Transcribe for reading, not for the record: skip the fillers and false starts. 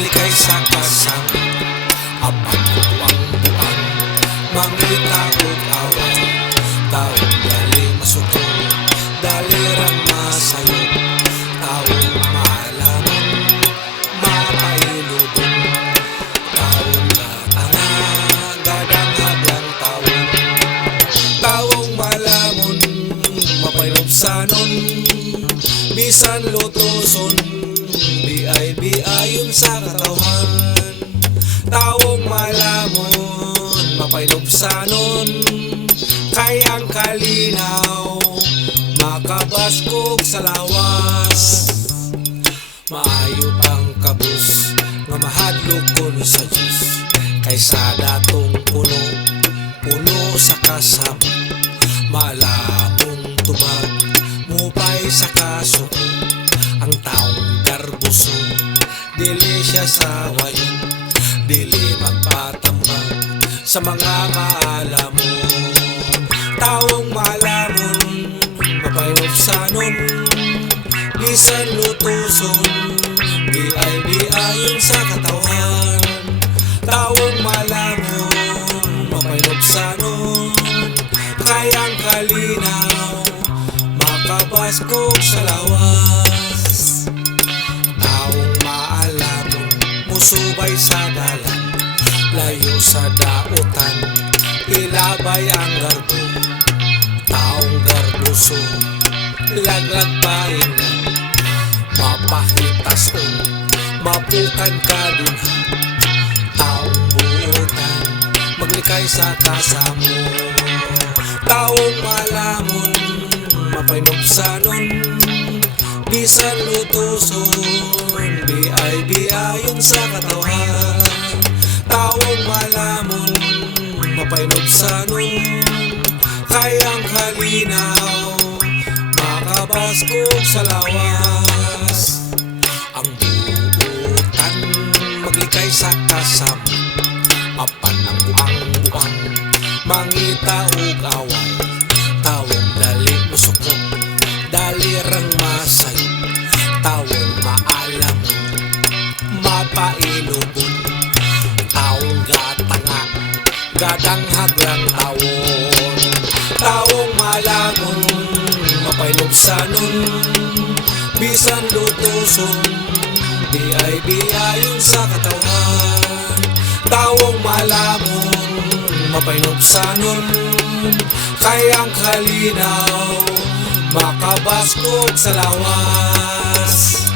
maglikay sa kasang apan ang buwan, mangita ug away, taong dali masuko, dali rang masayo, taong maalamon, mapailubon, taong gadang hadlang taong, taong malamon, mapailubsanon, bisan lutuson, biay-biayon sa katawhan, taong malamon, mapailubsanon, kayang kalinaw, makabaskog sa lawas, maayo pang kabus, nga mahadlok kuno sa Diyos, kaysa datong puno, puno sa kasama, malamong tumag, mupay sa kasuko, ang taong garbuso, dili siya sa wayon, dili magpatambag sa mga maalamon, taong malamon, mapailubsanon, bisan lutuson, biay-biayon sa katawhan, taong malamon, mapailubsanon, kayang kalinaw, makabaskog sa lawas, taong maalamon, musubay sa dalan, layo sa dautan, ilabay ang garbo, taong garbuso, laglag pahinga, mapahitas-on, mapukan ka dinha, taong buutan, maglikay sa kasamo, taong malamon, mapainubsanon, bisan lutuson, biay-biayon sa katawhan, taong malamon, mapainubsanon, kayang kalinaw, makabaskog sa lawas, ang buutan, maglikay sa kasama, apan ang buang-buang, mangita ug away, taong dali musukok, dali rang masayo, taong maalam, mapailubon, taong gatanga, gadang haglang tawon, taong malamon, mapailubsanon, bisan lutuson, biay-biayon sa katawhan, taong malamon, mapailubsanon, kayang kalinaw, makabaskog sa lawas.